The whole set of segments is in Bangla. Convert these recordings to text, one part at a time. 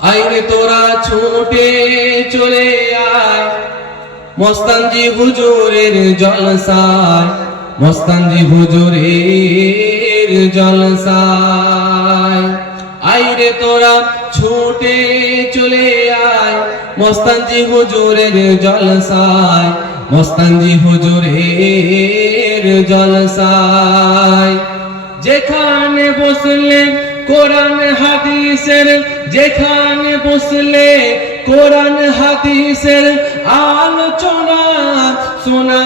আইরে তোরা ছুটে চলে আয় মস্তানজি হুজুরের জলসায়, মস্তানজি হুজুরের জলসায়। আইরে তোরা ছুটে চলে আয় মস্তানজি হুজুরের জলসায়, মস্তানজি হুজুরের জলসায়। যেখানে বসলে কোরআন হাদিসের, যেখানে বসলে কোরআন হাদিসের আলোচনা শোনা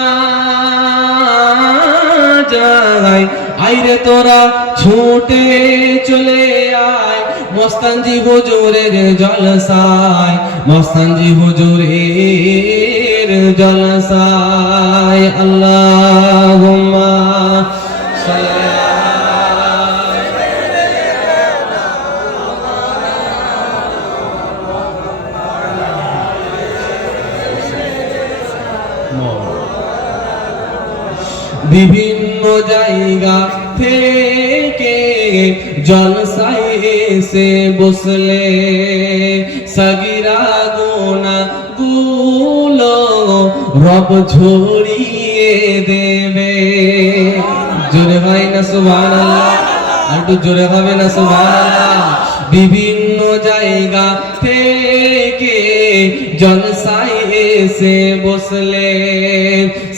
যায়। আইরে তোরা ছুটে চলে আয় মস্তানজি হুজুরের জলসায়, মস্তানজি হুজুরের জলসায়। আল্লাহুম্মা সাল্লি বিভিন্ন জায়গা থেকে জলসায় এসে বসলে সগীরা গুনাহ গুলো রব ঝরিয়ে দেবে। জোরে ভাই না সুবহানাল্লাহ, একটু জোরে হবে না সুবহানাল্লাহ। বিভিন্ন জায়গা থেকে জলসায় এসে বসলে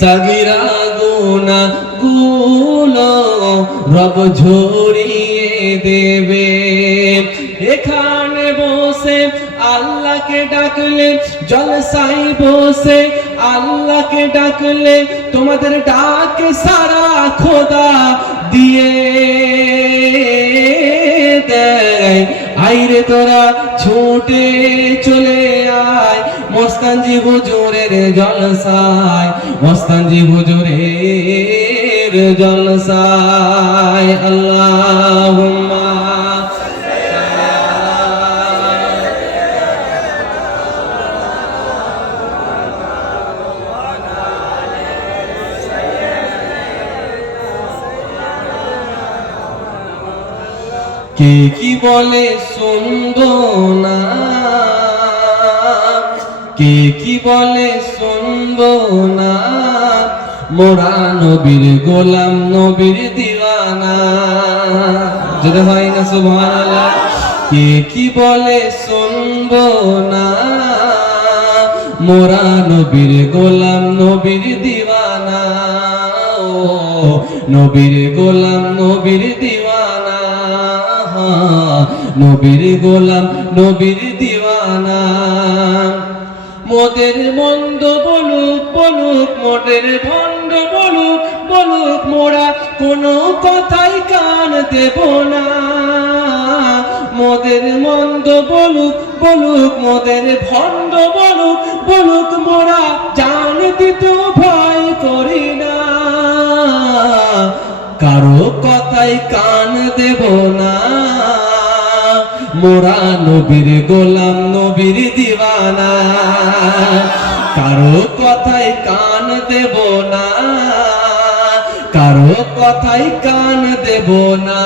সগীরা গুনাহ গুলো রব ঝরিয়ে দেবে। এখানে বসে আল্লাহকে ডাকলে, জলসায় বসে আল্লাহকে ডাকলে তোমাদের ডাক সারা খোদা দিয়ে দেয়। আইরে তোরা ছুটে চলে আয় মস্তানজি হুজুরের জলসায়, মস্তানজি হুজুরের জলসায়। আল্লাহুম্মা কে কি বলে শুনবো না, কে কি বলে শুনবো না, মোরা নবীর গোলাম নবীর দিওয়ানা। যদি হয় না সুবহানাল্লাহ। কে কি বলে শুনবো না, মোরা নবীর গোলাম নবীর দিওয়ানা। ও নবীর গোলাম নবীর দিওয়ানা, নবীর গোলাম নবীর দিওয়ানা। মোদের মন্দ বলুক বলুক, মোদের ভণ্ড বলুক বলুক, মোরা কোনো কথাই কান দেব না। মোদের মন্দ বলুক বলুক, মোদের ভণ্ড বলুক বলুক, মোরা জান দিতেও ভয় করি না। কারো কথাই কান দেব না, মোরা নবীর গোলাম নবীর দিওয়ানা। কারো কথাই কান দেব না, কারো কথাই কান দেব না,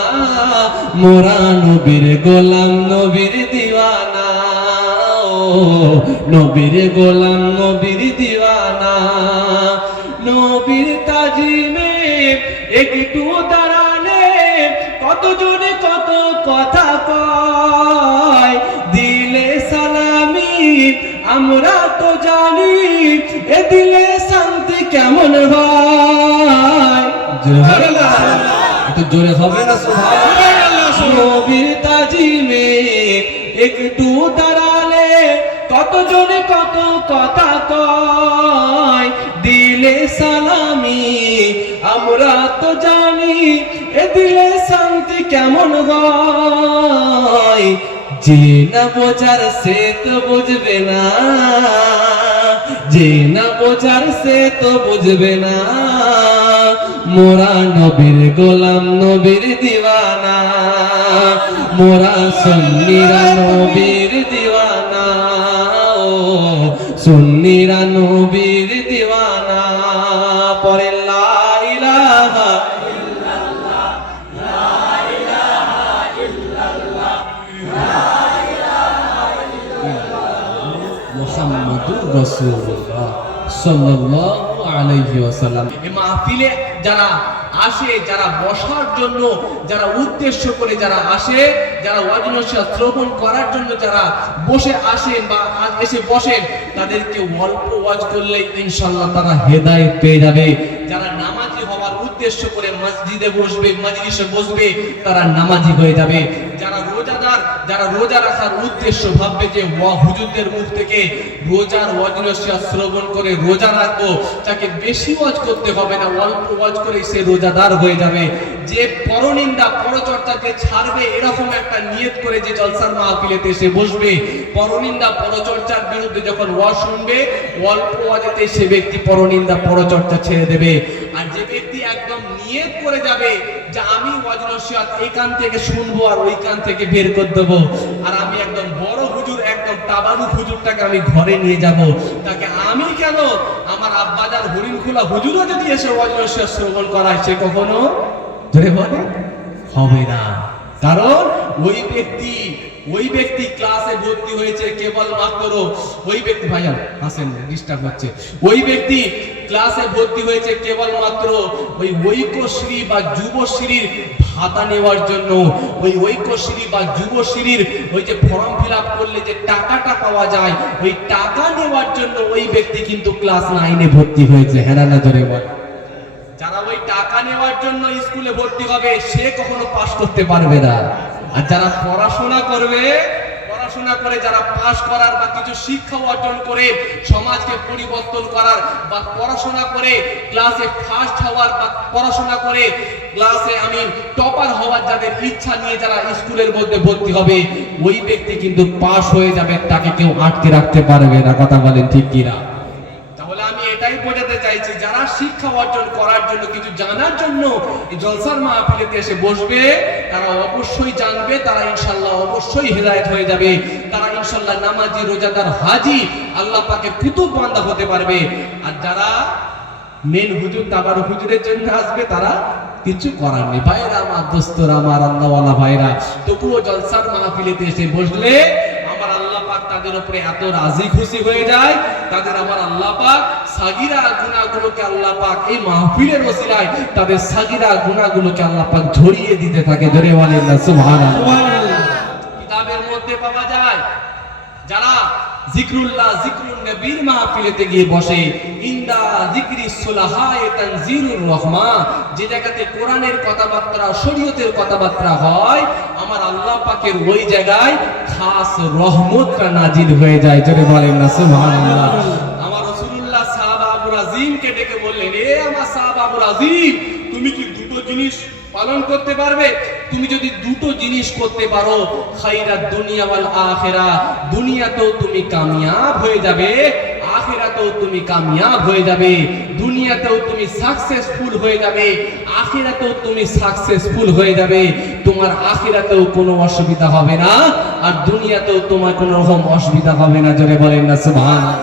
মোরা নবীর গোলাম নবীর দিওয়ানা। ও নবীর গোলাম নবীর দিওয়ানা। নবীর তাজিমে একটু দাঁড়ালে কত জনে কত কথা কয়, দিলে সালামি আমরা তো জানি, এ দিলে শান্তি কেমন হয়। একটু জোরে হবে না সুবহানাল্লাহ। নবীর তাজিমে একটু দাঁড়ালে কত জনে কত কথা কয়, দিলে সালামি আমরা তো জানি, এ দিলে শান্তি কেমন হয়। যে না বোঝার সে তো বুঝবে না, যে না বোঝার সে তো বুঝবে না, মোরা নবীর গোলাম নবীর দিওয়ানা। মোরা সুন্নিরা নবীর দিওয়ানা। ও সুন্নিরা নবীর দিওয়ানা। পরে লা ইলাহা ইল্লাল্লাহ, লা ইলাহা ইল্লাল্লাহ, লা ইলাহা মুহাম্মাদুর রাসূলুল্লাহ সাল্লাল্লাহু আলাইহি ওয়াসাল্লাম। এই মাহফিলে যারা আসে, যারা বসার জন্য, যারা উদ্দেশ্য করে যারা আসে, যারা ওয়াজ নসিহত শ্রবণ করার জন্য যারা বসে আসেন বা এসে বসেন, তাদেরকে অল্প ওয়াজ করলে ইনশাআল্লাহ তারা হেদায়েত পেয়ে যাবে। যারা নামাজি হওয়ার উদ্দেশ্য করে মসজিদে বসবে, মজলিসে বসবে, তারা নামাজি হয়ে যাবে। যারা রোজাদার, যারা রোজা রাখার উদ্দেশ্য ভাববে যে হুজুরদের মুখ থেকে রোজার ওয়াজ নসিহত শ্রবণ করে রোজা রাখবো, তাকে বেশি ওয়াজ করতে হবে না, অল্প ওয়াজ করে সে রোজাদার হয়ে যাবে। যে পরনিন্দা পরচর্চাকে ছাড়বে এরকম একটা নিয়ত করে যে জলসার মাহফিলেতে এসে বসবে, পরনিন্দা পরচর্চার বিরুদ্ধে যখন ওয়াজ শুনবে, অল্প ওয়াজেতে সে ব্যক্তি পরনিন্দা পরচর্চা ছেড়ে দেবে। আর যে ব্যক্তি একদম নিয়ত করে যাবে যে আমি ওয়াজ নসিহত এই কান থেকে শুনবো আর ওই কান থেকে বের করে দেবো, আর আমি একদম বড় হুজুর, একদম তাবারুক হুজুরটাকে আমি ঘরে নিয়ে যাব, তাকে আমি কেন, আমার আব্বাজান হরিণখোলা হুজুরও যদি এসে ওয়াজ নসিহত শ্রবণ করায়, সে কখনো ধরে বলে হবে না। কারণ ওই ব্যক্তি ক্লাসে ভর্তি হয়েছে কেবলমাত্র, ওই ব্যক্তি ভাইয়া হাসেন ডিস্টার্ব হচ্ছে, ওই ব্যক্তি ক্লাসে ভর্তি হয়েছে কেবলমাত্র ওই ঐক্যশ্রী বা যুবশ্রীর ভাতা নেওয়ার জন্য। ওই ঐক্যশ্রী বা যুবশ্রীর ওই যে ফর্ম ফিল আপ করলে যে টাকাটা পাওয়া যায়, ওই টাকা নেওয়ার জন্য ওই ব্যক্তি কিন্তু ক্লাস 9-এ ভর্তি হয়েছে। হ্যাঁ না ধরে বল। যারা ওই টাকা নেওয়ার জন্য স্কুলে ভর্তি হবে, সে কখনো পাস করতে পারবে না। আর যারা পড়াশোনা করবে, পড়াশোনা করে যারা পাস করার বা কিছু শিক্ষা অর্জন করে সমাজকে পরিবর্তন করার, বা পড়াশোনা করে ক্লাসে ফার্স্ট হওয়ার, বা পড়াশোনা করে ক্লাসে টপার হওয়ার যাদের ইচ্ছা নিয়ে যারা স্কুলের মধ্যে ভর্তি হবে, ওই ব্যক্তি কিন্তু পাস হয়ে যাবে, তাকে কেউ আটকে রাখতে পারবে না। কথা বলেন ঠিক কিনা? তাহলে আমি এটাই বোঝাতে চাইছি, যারা শিক্ষা অর্জন করার জন্য, কিছু জানার জন্য এই জলসার মাহফিলেতে এসে বসবে, তারা অবশ্যই জানবে, তারা ইনশাআল্লাহ অবশ্যই হেদায়েত হয়ে যাবে, তারা ইনশাআল্লাহ নামাজি, রোজাদার, হাজী, আল্লাহ পাকের কুতুব বান্দা হতে পারবে। আর যারা মেন হুজুর, তাবারুক হুজুরের জন্য আসবে, তারা কিছু করার নেই। ভাইরা আমার, দোস্তরা আমার, আল্লাহওয়ালা ভাইরা, তবুও জলসার মাহফিলেতে এসে বসলে আমার আল্লাহ পাক তাদের উপরে এত রাজি খুশি হয়ে যায়, তাদের আমার আল্লাহ পাক সাগীরা গুনাহগুলোকে আল্লাহ পাক এই মাহফিলের ওসিলায় তাদের সাগীরা গুনাহগুলোকে আল্লাহ পাক ঝরিয়ে দিতে থাকে। ধরে বলেন না সুবহানাল্লাহ। কিতাবের মধ্যে পাওয়া যায়, যারা জিকরুল্লাহ, জিকরুন নবীর মাহফিলেতে গিয়ে বসে, ইনদা জিকরি সুলাহায়ে তানজিলুর রহমান, যে জায়গাতে কোরআনের কথাবার্তা, শরীয়তের কথাবার্তা হয়, আমার আল্লাহ পাকের ওই জায়গায় খাস রহমতটা নাজিল হয়ে যায়। জোরে বলেন না সুবহানাল্লাহ। আমার রাসূলুল্লাহ সাহাবাবুল আযীমকে ডেকে বললেন, এ আমার সাহাবাবুল আযীম, তুমি কি দুটো জিনিস পালন করতে পারবে? তুমি যদি দুটো জিনিস করতে পারো, খাইরাত দুনিয়া ওয়াল আখিরা, দুনিয়াতেও তুমি কামিয়াব হয়ে যাবে, আখিরাতেও তুমি কামিয়াব হয়ে যাবে। দুনিয়াতেও তুমি সাকসেসফুল হয়ে যাবে, আখিরাতেও তুমি সাকসেসফুল হয়ে যাবে। তোমার আখিরাতেও কোনো অসুবিধা হবে না, আর দুনিয়াতেও তোমার কোনো রকম অসুবিধা হবে না। জোরে বলেন না সুবহানাল্লাহ।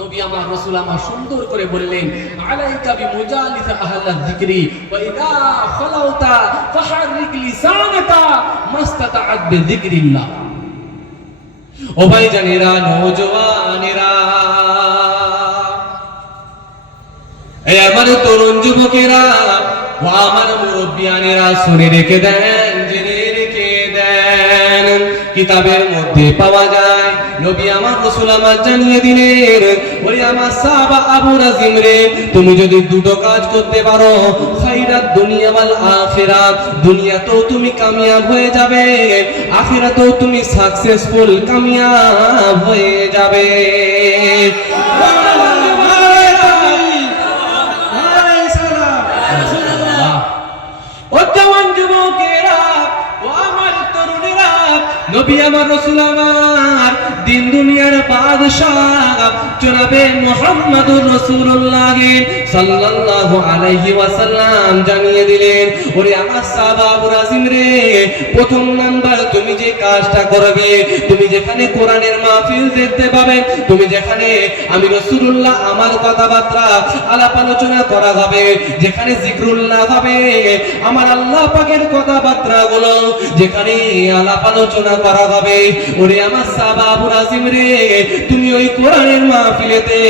নবী আমার, রাসূল আমার সুন্দর করে বললেন, আলাইকা বিমুজালিসা আহলাল যিকরি ওয়া ইযা খালাউতা ফাহারিক লিসানাকা মাস্তাতা'আত বিযিকরিল্লাহ। ও ভাইজানেরা, নওজওয়ানেরা, এই আমার তরুণ যুবকেরা, ও আমার মুরব্বিয়ানেরা, শুনে রেখে দেন, জেনে রেখে দেন, কিতাবের মধ্যে পাওয়া যায়, নবী আমার, রাসূল আমার জানিয়ে দিলেন, ওরে আমার সাহাবা আবু রাজিম রে, তুমি যদি দুটো কাজ করতে পারো, খাইরাত দুনিয়া ওয়াল আখিরাত, দুনিয়াতেও তুমি কামিয়াব হয়ে যাবে, আখিরাতেও তুমি সাকসেসফুল কামিয়াব হয়ে যাবে। ও জওয়ান যুবকেরা, ও আমার তরুণেরা, নবী আমার, রাসূল আমার, দিন দুনিয়ার বাদশাহ জনাবে মুহাম্মদুর রাসূলুল্লাহ সাল্লাল্লাহু আলাইহি ওয়াসাল্লাম জানিয়ে দিলেন, ওরে আমার সাহাবা আবু রাজিম রে, প্রথম নাম্বার তুমি যে কাজটা করবে, তুমি যেখানে কোরআনের মাহফিল দেখতে পাবে, তুমি যেখানে আমি রাসূলুল্লাহ আমার কথাবার্তা আলাপ আলোচনা করা হবে, যেখানে জিকরুল্লাহ হবে, আমার আল্লাহ পাকের কথাবার্তা গুলো যেখানে আলাপ আলোচনা করা হবে, ওরে আমার সাহাবা আবু আজিম রে, তুমি ওই কোরআনের মাহফিলেতে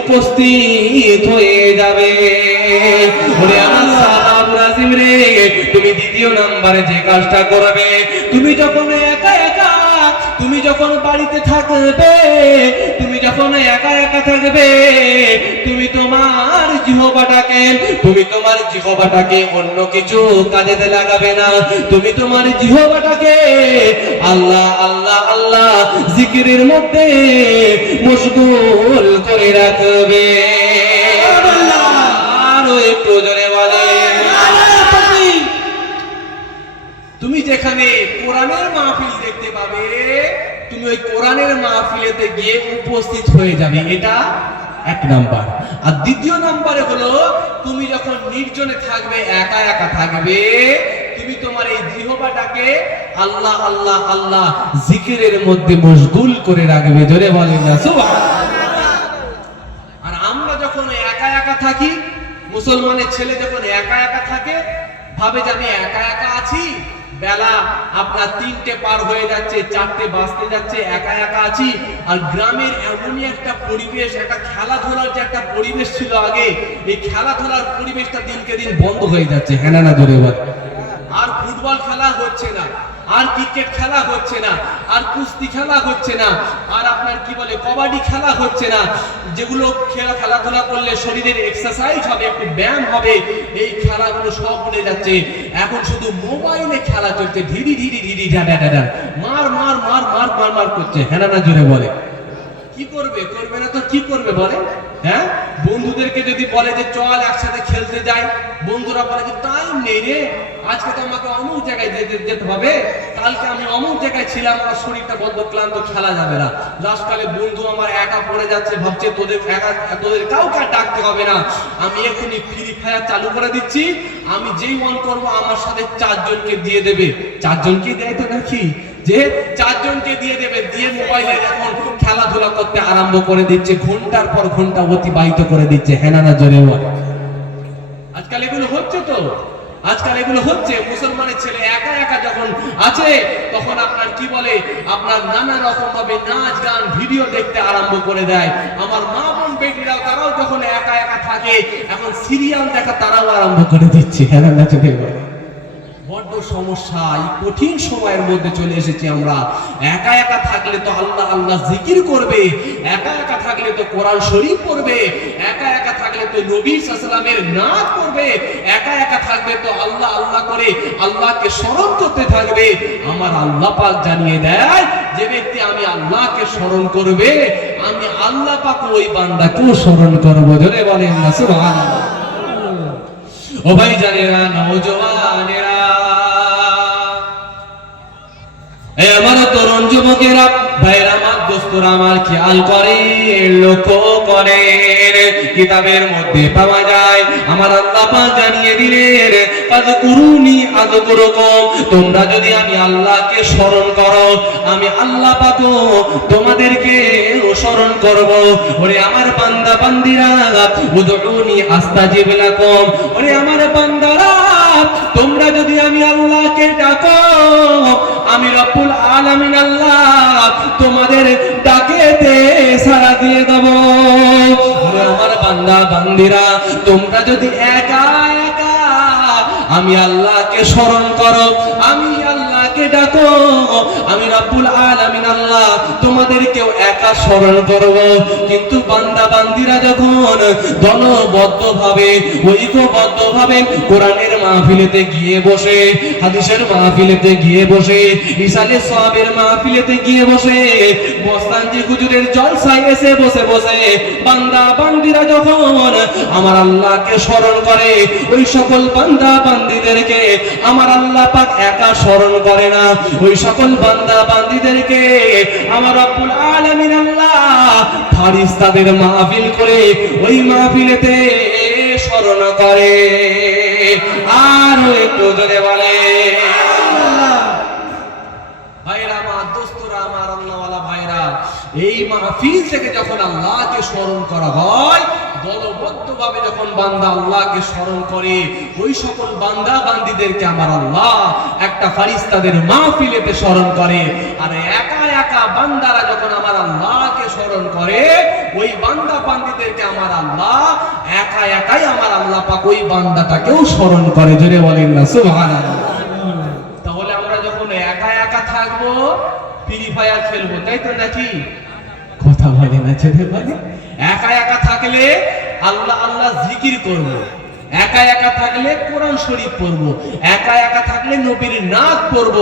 উপস্থিত হয়ে যাবে। ওরে আমার সাহাবুল আজিম রে, তুমি দ্বিতীয় নম্বরে যে কাজটা করবে, তুমি যখন একা একা, তুমি যখন বাড়িতে থাকবে, তুমি যখন একা একা থাকবে, তুমি তোমার জিহ্বাটাকে অন্য কিছু কাজেতে লাগাবে না। তুমি তোমার জিহ্বাটাকে আল্লাহ আল্লাহ আল্লাহ জিকিরের মধ্যে মশগুল করে রাখবে। আরো একটু জোরে বলে। তুমি যেখানে কোরআনের মাহফিল দেখতে পাবে, তুমি ওই কোরআনের মাহফিলেতে গিয়ে উপস্থিত হয়ে যাবে, এটা এক নাম্বার। আর দ্বিতীয় নাম্বারে হলো, তুমি যখন নির্জনে থাকবে, একা একা থাকবে, তুমি তোমার এই জিহ্বাটাকে আল্লাহ আল্লাহ আল্লাহ জিকিরের মধ্যে মশগুল করে রাখবে। জোরে বলেন না সুবহানাল্লাহ। আর আমরা যখন একা একা থাকি, মুসলমানের ছেলে যখন একা একা থাকে, ভাবে যে আমি একা একা আছি, বেলা আপনার 3টে পার হয়ে যাচ্ছে, 4টে বাজতে যাচ্ছে, একা একা আছি। আর গ্রামের এমনই একটা পরিবেশ, একটা খেলাধুলার যে একটা পরিবেশ ছিল আগে, এই খেলাধুলার পরিবেশটা দিনকে দিন বন্ধ হয়ে যাচ্ছে। হ্যাঁ না জোরে বল। আর ফুটবল খেলা হচ্ছে না, আর ক্রিকেট খেলা হচ্ছে না, আর কুস্তি খেলা হচ্ছে না, আর আপনার কি বলে কবাডি খেলা হচ্ছে না, যেগুলো খেলাধুলা করলে শরীরের এক্সারসাইজ হবে, একটু ব্যায়াম হবে, এই খেলাগুলো সব ভুলে যাচ্ছে। এখন শুধু মোবাইলে খেলা চলছে, ঢিরি ঢিরি ঢিরি ঢাডা, মার মার মার মার মার মার করছে। হ্যাঁ না জোরে বলে। কি করবে? করবে না তো কি করবে বলে? হ্যাঁ, বন্ধুদেরকে যদি বলে যে চল একসাথে খেলতে যাই, বন্ধুরা বলে যে টাইম নেই রে, আজকে তো আমাকে অমুক জায়গায় যেতে হবে, কালকে আমি অমুক জায়গায় ছিলাম, আমার শরীরটা বড্ড ক্লান্ত, খেলা যাবে না। লাস্টকালে বন্ধু আমার একা পড়ে যাচ্ছে, ভাবছে তোদের কাউকে ডাকতে হবে না, আমি এখনই ফ্রি ফায়ার চালু করে দিচ্ছি, আমি যেই অন করবো আমার সাথে 4 জনকে দিয়ে দেবে। 4 জনকে দেয় তো নাকি, যে 4 জনকে দিয়ে দেবে, দিয়ে মোবাইলে এখন খেলাধুলা করতে আরম্ভ করে দিচ্ছে, ঘন্টার পর ঘন্টা অতিবাহিত করে দিচ্ছে। হ্যাঁ না জোরে বল। আজকাল এগুলো হচ্ছে তো, আজকাল এগুলো হচ্ছে। মুসলমানের ছেলে একা একা যখন আছে, তখন আপনার কি বলে, আপনার নানা রকম ভাবে নাচ গান ভিডিও দেখতে আরম্ভ করে দেয়। আমার মা বোন বেটিরাও, তারাও যখন একা একা থাকে, এখন সিরিয়াল দেখা তারাও আরম্ভ করে দিচ্ছে। হ্যাঁ না জোরে বল। বড্ড সমস্যা, এই কঠিন সময়ের মধ্যে চলে এসেছি আমরা। একা একা থাকলে তো আল্লাহ আল্লাহ জিকির করবে, একা একা থাকলে তো কোরআন শরীফ পড়বে, একা একা থাকলে তো নবী সাল্লাল্লাহু আলাইহি ওয়াসাল্লামের নাত পড়বে, একা একা থাকবে তো আল্লাহ আল্লাহ করে আল্লাহকে স্মরণ করতে থাকবে। আমার আল্লাহ পাক জানিয়ে দেয়, যে ব্যক্তি আমি আল্লাহকে স্মরণ করবে, আমি আল্লাহ পাক ওই বান্দাকেও স্মরণ করব। জোরে বলেন না সুবহানাল্লাহ। ও ভাই জানেরা, নওজওয়ানেরা, আমার তরুণ যুবকেরা, ভাইরা আমার, দোস্তরা আমার, খেয়াল করে লক্ষ্য করেন, কিতাবের মধ্যে পাওয়া যায়, আমার আল্লাহ পাক জানিয়ে দিলেন, ফাযকুরুনি আযকুরুকুম, তোমরা যদি আমি আল্লাহকে স্মরণ করো, আমি আল্লাহ পাক তোমাদেরকে স্মরণ করব। ওরে আমার বান্দা বান্দিরা, উদউনি আস্তাজিব লাকুম, ওরে আমার বান্দারা, তোমরা যদি আমি আল্লাহকে ডাকো, আমি রব্বুল আলামিন আল্লাহ তোমাদের ডাকেতে সাড়া দিয়ে দেব। আমার বান্দা বান্দিরা, তোমরা যদি একা একা আমি আল্লাহকে স্মরণ করো, আমি আল্লাহকে ডাকো, আমি রব্বুল আলামিন আল্লাহ তোমাদেরকেও একা স্মরণ করব। কিন্তু বান্দা বান্দিরা যখন দলবদ্ধভাবে, ঐক্যবদ্ধভাবে কোরআনের মাহফিলেতে গিয়ে বসে, হাদিসের মাহফিলেতে গিয়ে বসে, ইসালে সাহাবের মাহফিলেতে গিয়ে বসে, মস্তানজি হুজুরের জলসায় এসে বসে বসে বান্দা বান্দিরা যখন আমার আল্লাহকে স্মরণ করে, ওই সকল বান্দা বান্দিদেরকে আমার আল্লাহ পাক একা স্মরণ করে না, ওই সকল বান্দা বান্দিদেরকে আমার রব্বুল আলামিন আল্লাহ ফারিস্তাদের মাহফিল করে ওই মাহফিলেতে স্মরণ করে। আর একটু জোরে বলে। ভাইরা আমার, দোস্তরা আমার, আল্লাহওয়ালা ভাইরা, এই মাহফিল থেকে যখন আল্লাহকে স্মরণ করা হয়, দলবদ্ধভাবে যখন বান্দা আল্লাহকে স্মরণ করে, ওই সকল বান্দা বান্দীদেরকে আমার আল্লাহ একটা ফারিস্তাদের মাহফিলেতে স্মরণ করে। আর একা একা বান্দারা যখন আমার আল্লাহকে স্মরণ করে, ওই বান্দা বান্দীদেরকে আমার আল্লাহ একা একাই আমার আল্লাহ পাক ওই বান্দাটাকেও স্মরণ করে। জোরে বলেন না সুবহানাল্লাহ। তাহলে আমরা যখন একা একা থাকবো, ফ্রি ফায়ার খেলবো, তাই তো নাকি? কথা বলে না ছেলে বলে। একা একা থাকলে আল্লাহ আল্লাহ জিকির করব, একা একা থাকলে কোরআন শরীফ পড়ব, একা একা থাকলে নবীর নাত পড়ব,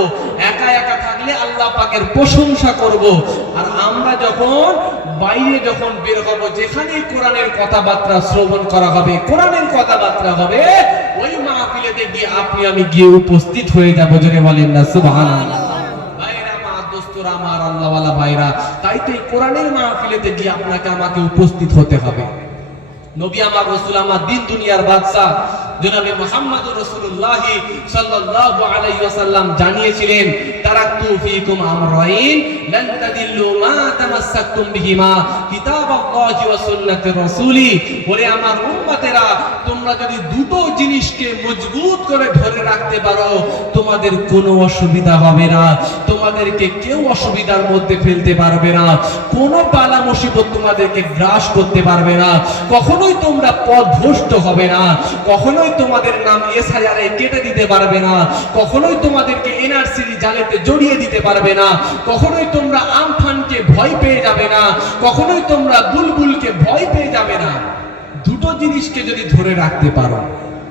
একা একা থাকলে আল্লাহ পাকের প্রশংসা করব। আর আমরা যখন বাইরে যখন বের হব, যেখানে কোরআনের কথাবার্তা শ্রবণ করা হবে, কোরআনের কথাবার্তা হবে, ওই মাহফিলেতে গিয়ে আপনি আমি গিয়ে উপস্থিত হয়ে যাব। জোরে বলেন না সুবহানাল্লাহ। আমার আল্লাহওয়ালা ভাইরা, তাই তো এই কোরআনের মাহফিলেতে গিয়ে আপনাকে আমাকে উপস্থিত হতে হবে। নবী আমার, রাসূল আমার, দিন দুনিয়ার বাদশা জনাবে মুহাম্মদুর রাসূলুল্লাহ সাল্লাল্লাহু আলাইহি ওয়াসাল্লাম জানিয়েছিলেন, তারাকতু ফীকুম আমরাইন লান তাদিল্লু মা তামাসসাকতুম বিহিমা কিতাবাল্লাহি ওয়া সুন্নাতির রাসূলি। ওরে আমার উম্মতেরা, তোমরা যদি দুটো জিনিসকে মজবুত করে ধরে রাখতে পারো, তোমাদের কোনো অসুবিধা হবে না, তোমাদেরকে কেউ অসুবিধার মধ্যে ফেলতে পারবে না, কোনো বালা মুসিবত তোমাদেরকে গ্রাস করতে পারবে না, কখনোই তোমরা পথভ্রষ্ট হবে না, কখনোই তোমাদের নাম এসআইআরে কেটে দিতে পারবে না, কখনোই তোমাদেরকে এনআরসি জালেতে জড়িয়ে দিতে পারবে না, কখনোই তোমরা আমফানকে ভয় পেয়ে যাবে না, কখনোই তোমরা বুলবুলকে ভয় পেয়ে যাবে না। দুটো জিনিসকে যদি ধরে রাখতে পারো।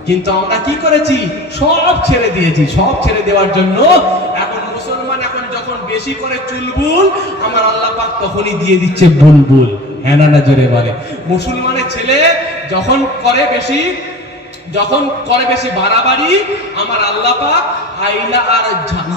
কিন্তু আমরা কি করেছি? সব ছেড়ে দিয়েছি। সব ছেড়ে দেওয়ার জন্য এখন মুসলমান এখন যখন বেশি করে চুলবুল, আমার আল্লাহ পাক তখনই দিয়ে দিচ্ছে বুলবুল। হ্যাঁ না জোরে বলে। মুসলমানের ছেলে যখন করে বেশি বাড়াবাড়ি, আমার আল্লাহ পাক আইলা আর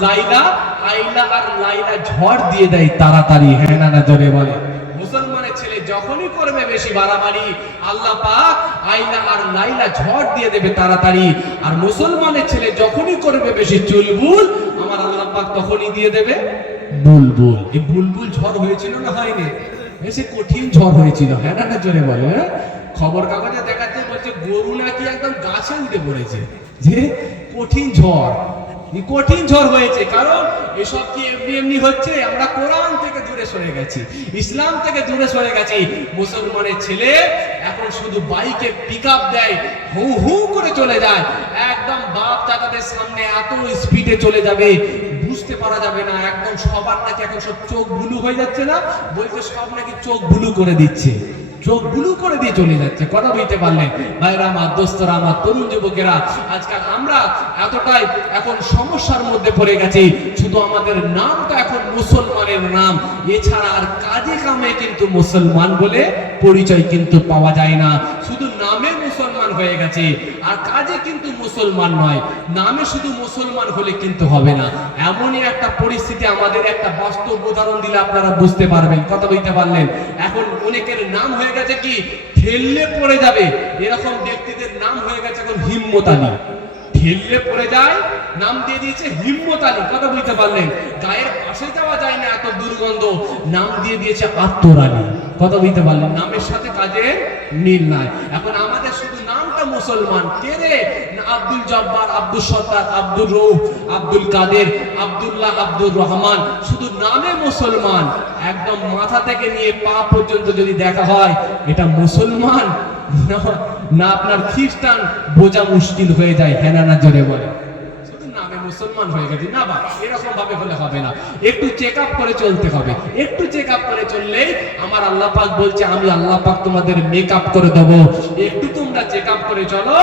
লাইলা ঝড় দিয়ে দেয় তাড়াতাড়ি। হ্যাঁ না জোরে বলে। মুসলমানের ছেলে যখনই করবে বেশি বাড়াবাড়ি, আল্লাহ পাক আইলা আর লাইলা ঝড় দিয়ে দেবে তাড়াতাড়ি। আর মুসলমানের ছেলে যখনই করবে বেশি চুলবুল, আমার আল্লাহ পাক তখনই দিয়ে দেবে বুলবুল। এই বুলবুল ঝড় হয়েছিল না হয়নি? বেশি কঠিন ঝড় হয়েছিল। হ্যাঁ না জোরে বলে। খবর কাগজে দেখাচ্ছে, বলছে গরু নাকি একদম গাছে উঠে পড়েছে, যে কঠিন ঝড়। কঠিন ঝড় হয়েছে, কারণ এসব কি এমনি এমনি হচ্ছে? আমরা কোরআন থেকে দূরে সরে গেছি, ইসলাম থেকে দূরে সরে গেছি। মুসলমানের ছেলে এখন শুধু বাইকে পিকআপ দেয়, হু হু করে চলে যায়, একদম বাপ চাচাদের সামনে এত স্পিডে চলে যাবে, বুঝতে পারা যাবে না। একদম সবার নাকি এখন সব চোখ ব্লু হয়ে যাচ্ছে না, বলছে সব নাকি চোখ ব্লু করে দিচ্ছে, চোখ ব্লু করে দিয়ে চলে যাচ্ছে। কথা বলতে পারলেন ভাইরা আমার, দোস্তরা আমার, তরুণ যুবকেরা, আজকাল আমরা এতটাই এখন সমস্যার মধ্যে পড়ে গেছি। শুধু আমাদের নামটা এখন মুসলমানের নাম, এছাড়া আর কাজে কামে কিন্তু মুসলমান বলে পরিচয় কিন্তু পাওয়া যায় না। শুধু নামে মুসলমান হয়ে গেছে, আর কাজে কিন্তু মুসলমান নয়। নামে শুধু মুসলমান হলে কিন্তু হবে না। এমনই একটা পরিস্থিতি, আমাদের একটা বাস্তব উদাহরণ দিলে আপনারা বুঝতে পারবেন। কথা বলতে পারলেন। এখন অনেকের নাম হয়ে গেছে কি, ঠেললে পড়ে যাবে, এরকম ব্যক্তিদের নাম হয়ে গেছে এখন হিম্মত আলী। ঠেললে পড়ে যায়, নাম দিয়ে দিয়েছে হিম্মত আলী। কথা বলতে পারলেন। গায়ের পাশে যাওয়া যায় না, এত দুর্গন্ধ, নাম দিয়ে দিয়েছে আত্মর আলী। কথা বলতে পারলেন। নামের সাথে কাজের মিল নাই। এখন আমাদের শুধু নামটা মুসলমান। কে রে? আব্দুল জব্বার, আব্দুল সত্তার, আব্দুল রউফ, আব্দুল কাদের, আব্দুল্লাহ, আব্দুর রহমান, শুধু নামে মুসলমান। একদম মাথা থেকে নিয়ে পা পর্যন্ত যদি দেখা হয়, এটা মুসলমান না আপনার খ্রিস্টান, বোঝা মুশকিল হয়ে যায়। হ্যাঁ না জোরে বলে। শুধু নামে মুসলমান হয়ে গেছে না, বা এরকম ভাবে হলে হবে না। একটু চেক আপ করে চলতে হবে। একটু চেক আপ করে চললেই আমার আল্লাহ পাক বলছে, আমি আল্লাহ পাক তোমাদের মেকআপ করে দেবো। একটু তোমরা চেক আপ করে চলো,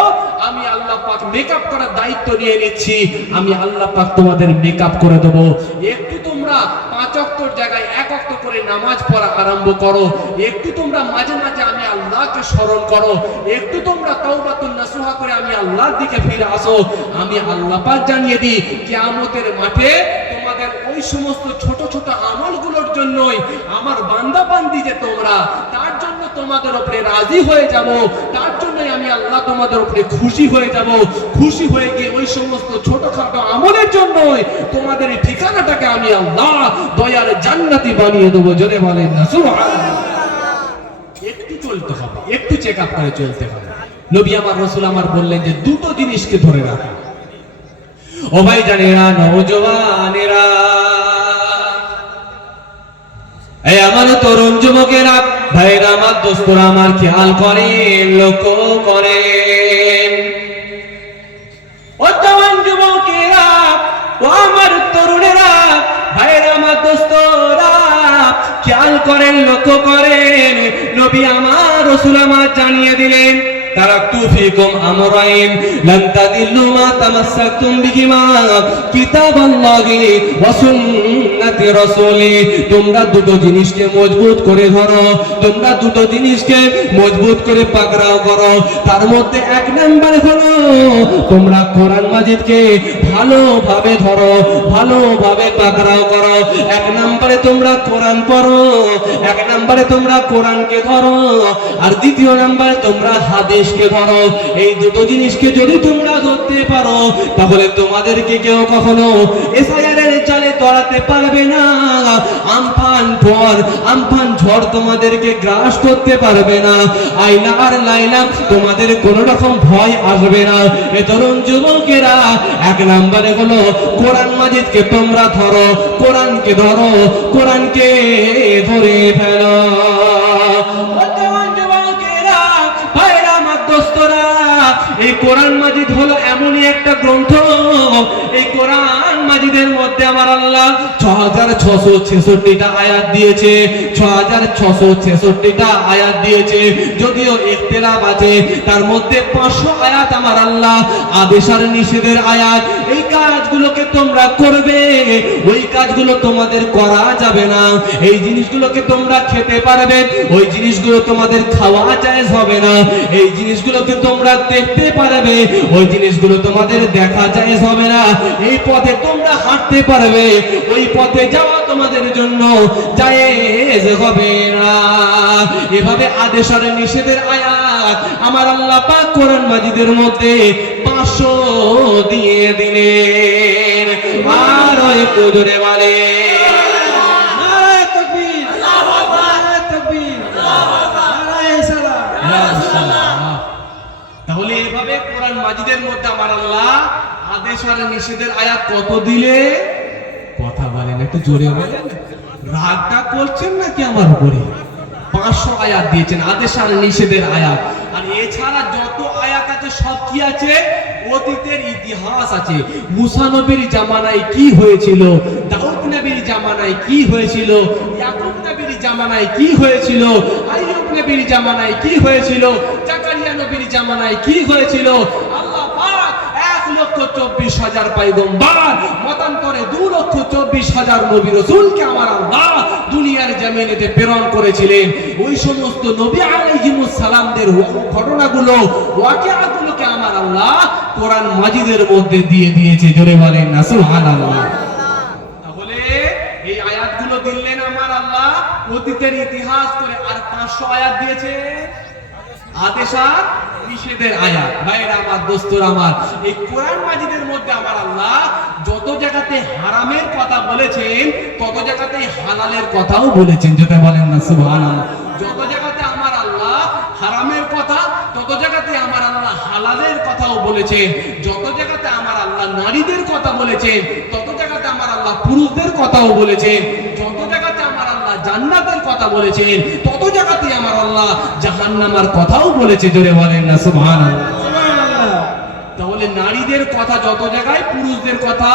আমি আল্লাহ পাক মেকআপ করার দায়িত্ব নিয়ে নিচ্ছি। আমি আল্লাহ পাক তোমাদের মেকআপ করে দেবো। একটু তোমরা 5 ওয়াক্তের জায়গায় 1 ওয়াক্ত করে নামাজ পড়া আরম্ভ করো। একটু তোমরা মাঝে মাঝে আমি আল্লাহকে স্মরণ করো। একটু তোমরা তাওবাতুন নাসুহা করে আমি আল্লাহর দিকে ফিরে আসো। আমি আল্লাহ পাক জানিয়ে দিই, কিয়ামতের মাঠে তোমাদের ওই সমস্ত ছোট ছোট আমলগুলোর জন্যই আমার বান্দা বান্দি যে তোমরা, তার জন্য তোমাদের উপরে রাজি হয়ে যাব, তার জন্যই আমি আল্লাহ তোমাদের উপরে খুশি হয়ে যাব। খুশি হয়ে গিয়ে ওই সমস্ত ছোটখাটো আমলের জন্যই তোমাদের এই ঠিকানাটাকে আমি আল্লাহ দয়ার জান্নাতি বানিয়ে দেবো। জোরে বলেন না সুবহানাল্লাহ। একটু চলতে হবে, একটু চেক আপ করে চলতে হবে। নবী আমার, রাসূল আমার বললেন যে দুটো জিনিসকে ধরে রাখো। ও ভাই জানেরা, নওজওয়ানেরা, এই আমার তরুণ যুবকেরা, ভাইরা আমার, দোস্তরা আমার, খেয়াল করেন, লক্ষ্য করেন। ও জওয়ান যুবকেরা, ও আমার তরুণেরা, ভাইরা আমার, দোস্তরা, খেয়াল করেন, লক্ষ্য করেন। নবী আমার, রাসূল আমার জানিয়ে দিলেন, তারাকতু ফিকুম আমরাইন লান তাদিল্লু মা তামাসসাকতুম বিহিমা কিতাবাল্লাহি ওয়া সুন্নাতি রাসূলি। তোমরা দুটো জিনিসকে মজবুত করে ধরো, তোমরা দুটো জিনিসকে মজবুত করে পাকড়াও করো। তার মধ্যে এক নাম্বার হলো তোমরা কোরআন মাজিদকে ভালোভাবে ধরো, ভালোভাবে পাকড়াও করো। এক নম্বরে তোমরা কোরআন পড়ো, এক নম্বরে তোমরা কোরআনকে ধরো, আর দ্বিতীয় নম্বরে তোমরা হাদিসকে ধরো। এই দুটো জিনিসকে যদি তোমরা ধরতে পারো, তাহলে তোমাদেরকে কেউ কখনো এসআইআরের চালে তড়াতে পারবে না। আমফান ঝড় তোমাদেরকে গ্রাস করতে পারবে না। আইলা আর লাইলা তোমাদের কোন রকম ভয় আসবে না। এ তরুণ যুবকেরা, এক নম্বরে হলো কোরআন মাজিদকে তোমরা ধরো, কোরআনকে ধরো, কোরআনকে ধরে ফেলো। এই কোরআন মাজিদ হলো এমনই একটা গ্রন্থ, এই কোরআন মাজিদের মধ্যে আমার আল্লাহ 6666টা আয়াত দিয়েছে, 6666টা আয়াত দিয়েছে। যদিও ইখতিলাফ আছে, তার মধ্যে 500 আয়াত আমার আল্লাহ আদেশ আর নিষেধের আয়াত। এই কাজগুলোকে তোমরা করবে, ওই কাজগুলো তোমাদের করা যাবে না। এই জিনিসগুলোকে তোমরা খেতে পারবে, ওই জিনিসগুলো তোমাদের খাওয়া জায়েজ হবে না। এই জিনিসগুলোকে তোমরা দেখতে পারবে, ওই জিনিসগুলো তোমাদের দেখা জায়েজ হবে না। এই পথে তোমরা হাঁটতে পারবে, ওই পথে যাওয়া তোমাদের জন্য জায়েজ হবে না। এভাবে আদেশ আর নিষেধের আয়াত আমার আল্লাহ পাক কোরআন মাজিদের মধ্যে 500 দিয়ে দিলেন। আর একটু জোরে বলে নারায়ে তাকবীর, আল্লাহু আকবার, নারায়ে তাকবীর, আল্লাহু আকবার, নারায়ে সালাম। তাহলে এভাবে কোরআন মাজিদের মধ্যে আমার আল্লাহ আদেশ আর নিষেধের আয়াত কত দিলে? কথা বলেন, একটু জোরে বলেন। রাগটা করছেন নাকি আমার উপরে? 500 আয়াত দিয়েছেন, আদেশ আর নিষেধের আয়াত। আর এছাড়া যত আয়াত আছে সব কি আছে? অতীতের ইতিহাস আছে। মুসা নবীর জামানায় কি হয়েছিল, দাউদ নবীর জামানায় কি হয়েছিল, ইয়াকুব নবীর জামানায় কি হয়েছিল, আইয়ুব নবীর জামানায় কি হয়েছিল, জাকারিয়া নবীর জামানায় কি হয়েছিল। আল্লাহ পাক 1,24,000 পয়গম্বর, মতান্তরে 2,24,000 নবী রাসূলকে আমার আল্লাহ দুনিয়ার জমিনেতে প্রেরণ করেছিলেন। ওই সমস্ত নবী আলাইহিমুস সালামদের ঘটনাগুলো, ওয়াকিয়াগুলোকে আমার আল্লাহ কোরআন মাজিদের মধ্যে দিয়ে দিয়েছে। জোরে বলেন না সুবহানাল্লাহ। তাহলে এই আয়াতগুলো দিলেন আমার আল্লাহ অতীতের ইতিহাস করে, আর 500 আয়াত দিয়েছে আদেশ আর নিষেধের আয়াত। ভাইরা আমার, দোস্তরা আমার, এই কোরআন মাজিদের মধ্যে আমার আল্লাহ যত জায়গাতে হারামের কথা বলেছেন, তত জায়গাতে হালালের কথাও বলেছেন। যেটা বলেন না সুবহানাল্লাহ। যত জায়গাতে আমার আল্লাহ হারামের কথা, তত জায়গাতে আমার আল্লাহ হালালের কথাও বলেছেন। যত জায়গাতে আমার আল্লাহ নারীদের কথা বলেছেন, তত জায়গাতে আমার আল্লাহ পুরুষদের কথাও বলেছেন। যত জায়গাতে আমার আল্লাহ জান্নাতের কথা বলেছেন, তত জায়গাতে আমার আল্লাহ জাহান্নামের কথাও বলেছে। জোরে বলেন না সুবহানাল্লাহ। তাহলে নারীদের কথা যত জায়গায়, পুরুষদের কথা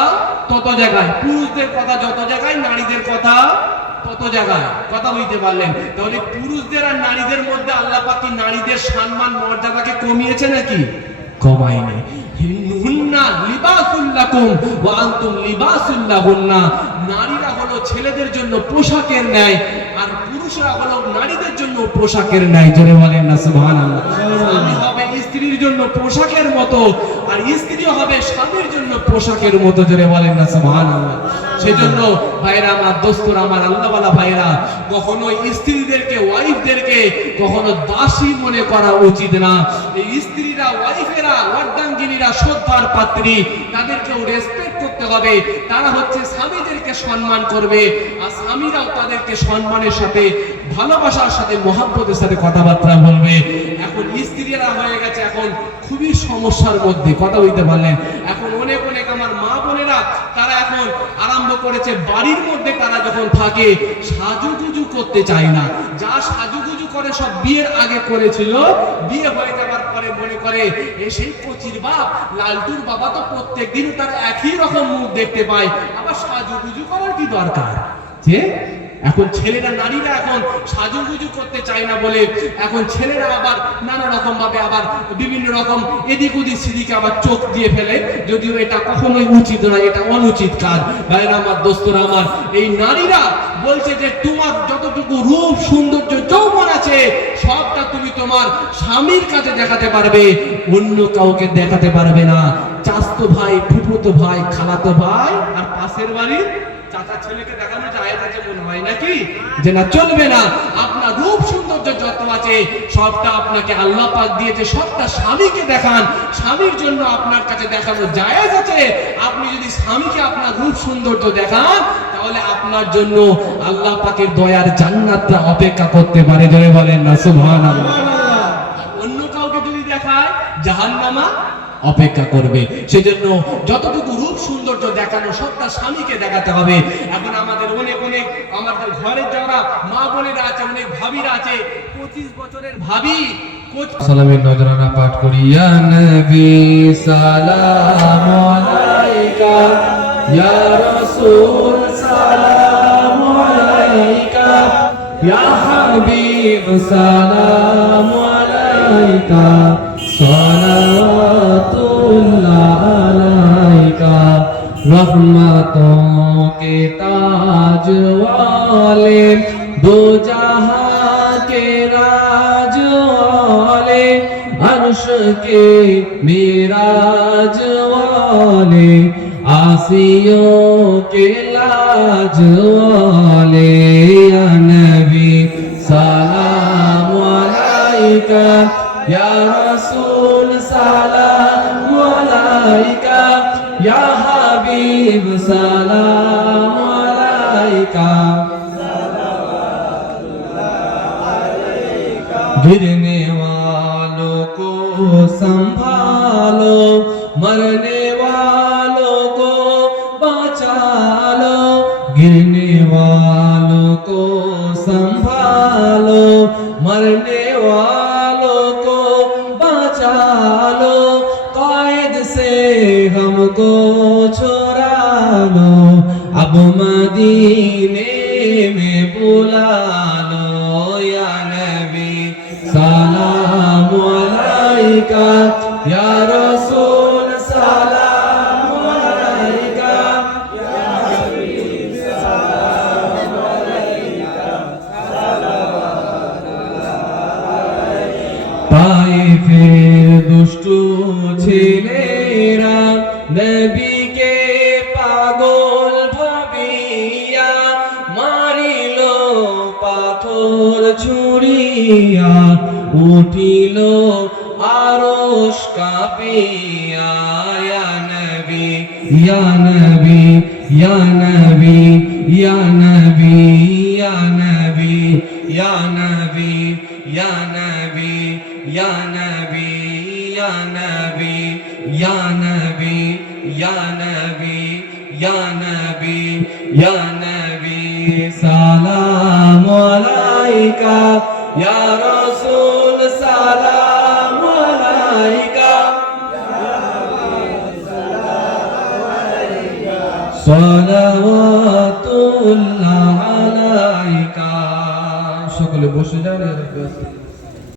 তত জায়গায়, পুরুষদের কথা যত জায়গায়, নারীদের কথা তত জায়গায়। কথা বুঝতে পারলেন? তাহলে পুরুষদের আর নারীদের মধ্যে আল্লাহ পাক কি নারীদের সম্মান মর্যাদাকে কমিয়েছে নাকি? কমায়নি। হুন্না লিবাসুল লাকুম ওয়া আনতুম লিবাসুল লাহুন্না। নারীরা হলো ছেলেদের জন্য পোশাকের ন্যায়, আর পুরুষরা হলো নারীদের জন্য পোশাকের ন্যায়। জোরে বলেন না সুবহানাল্লাহ। স্বামী হবে স্ত্রীর জন্য পোশাকের মতো, আর স্ত্রী হবে স্বামীর জন্য পোশাকের মতো। জোরে বলেন না সুবহানাল্লাহ। সেজন্য ভাইরা আমার, দোস্তরা আমার, আল্লাহওয়ালা ভাইরা, কখনো স্ত্রীদেরকে, ওয়াইফদেরকে কখনো দাসী মনে করা উচিত না। এই স্ত্রীরা, ওয়াইফেরা, অর্ধাঙ্গিনীরা শ্রদ্ধার পাত্রী, তাদেরকেও রেসপেক্ট করতে হবে। তারা হচ্ছে স্বামীদেরকে সম্মান করবে, আর স্বামীরাও তাদেরকে সম্মানের সাথে, ভালোবাসার সাথে, মহব্বতের সাথে কথাবার্তা বলবে। এখন স্ত্রীরা হয়ে গেছে এখন খুবই সমস্যার মধ্যে। কথা বলতে পারলেন? এখন অনেক আমার মা বোনেরা তারা এখন আরম্ভ করেছে বাড়ির মধ্যে তারা যখন থাকে সাজুগুজু করতে চায় না। যা সাজুগুজু করে সব বিয়ের আগে করেছিল, বিয়ে হয়ে যাবার পরে মনে করে সেই কচির বাপ লালটুর বাবা তো প্রত্যেকদিন তার একই রকম মুখ দেখতে পায়, আবার সাজুগুজু করার কি দরকার। যে এখন ছেলেরা নারীরা এখন সাজুগুজু করতে চায় না বলে এখন ছেলেরা আবার নানা রকম ভাবে আবার বিভিন্ন রকম এদিক ওদিক সেদিকে আবার চোখ দিয়ে ফেলে, যদিও এটা কখনোই উচিত নয়, এটা অনুচিত কাজ। ভাইরা আমার, দোস্তরা আমার, এই নারীরা বলছে যে তোমার যতটুকু রূপ সৌন্দর্য যৌবন আছে সবটা তুমি তোমার স্বামীর কাছে দেখাতে পারবে, অন্য কাউকে দেখাতে পারবে না। চাচতো ভাই, ফুফুতো ভাই, খালাতো ভাই আর পাশের বাড়ির চাচা ছেলেকে দেখানো যায় আছে মনে হয় নাকি? যে না, চলবে না। আপনার রূপ সৌন্দর্য যত আছে সবটা আপনাকে আল্লাহ পাক দিয়েছে, সবটা স্বামীকে দেখান। স্বামীর জন্য আপনার কাছে দেখানো জায়েজ আছে। আপনি যদি স্বামীকে আপনার রূপ সৌন্দর্য দেখান তাহলে আপনার জন্য আল্লাহ পাকের দয়ার জান্নাতটা অপেক্ষা করতে পারে। জোরে বলেন না সুবহানাল্লাহ। অন্য কাউকে যদি দেখায় জাহান্নামা অপেক্ষা করবে। সেজন্য যতটুকু রূপ সৌন্দর্য দেখানো সবটা স্বামীকে দেখাতে হবে। এখন আমাদের অনেক অনেক আমাদের ঘরে যারা মা বোনেরা আছে, অনেক ভাবিরা আছে, 25 বছরের ভাবি সালামের নজরানা পাঠ করি। ইয়া নবী সালাম আলাইকা, ইয়া রাসূল সালাম আলাইকা, ইয়া হাবিব সালাম আলাইকা, सलावतुल्लाह अलैका, रहमतों के ताज वाले, दो जहां के राज वाले, अर्श के मिराज वाले, आसियों के लाज वाले, या नबी सलाम अलैका, या रसूल सलाम अलैका, या हबीब सलाम अलैका, गिरने वालों को संभालो, मरने वालों को बचा लो, गिरने वालों को संभालो, मरने वालों को बचा लो, कायद से हमको छुड़ा लो, अब मदीने में बुला लो, या नबी सलाम अलैका, या रसूल सलाम अलैका, या हबीब सलाम अलैका, ताइफेर दुष्टु ছেলেরা নবীকে পাগল ভাবিয়া মারিল পাথর ছুঁড়িয়া, উঠিল আরশ কাঁপিয়া, ইয়া নবী ইয়া নবী ইয়া নবী ইয়া নবী ইয়া নবী ইয়া নবী ইয়া নবী ইয়া নবী ইয়া নবী ইয়া নবী ইয়া নবী ইয়া নবী ইয়া নবী সালাম আলাইকা, ইয়া রাসূল সালাম আলাইকা, সালাওয়াতুল্লাহ আলাইকা। সকলে বসে যান।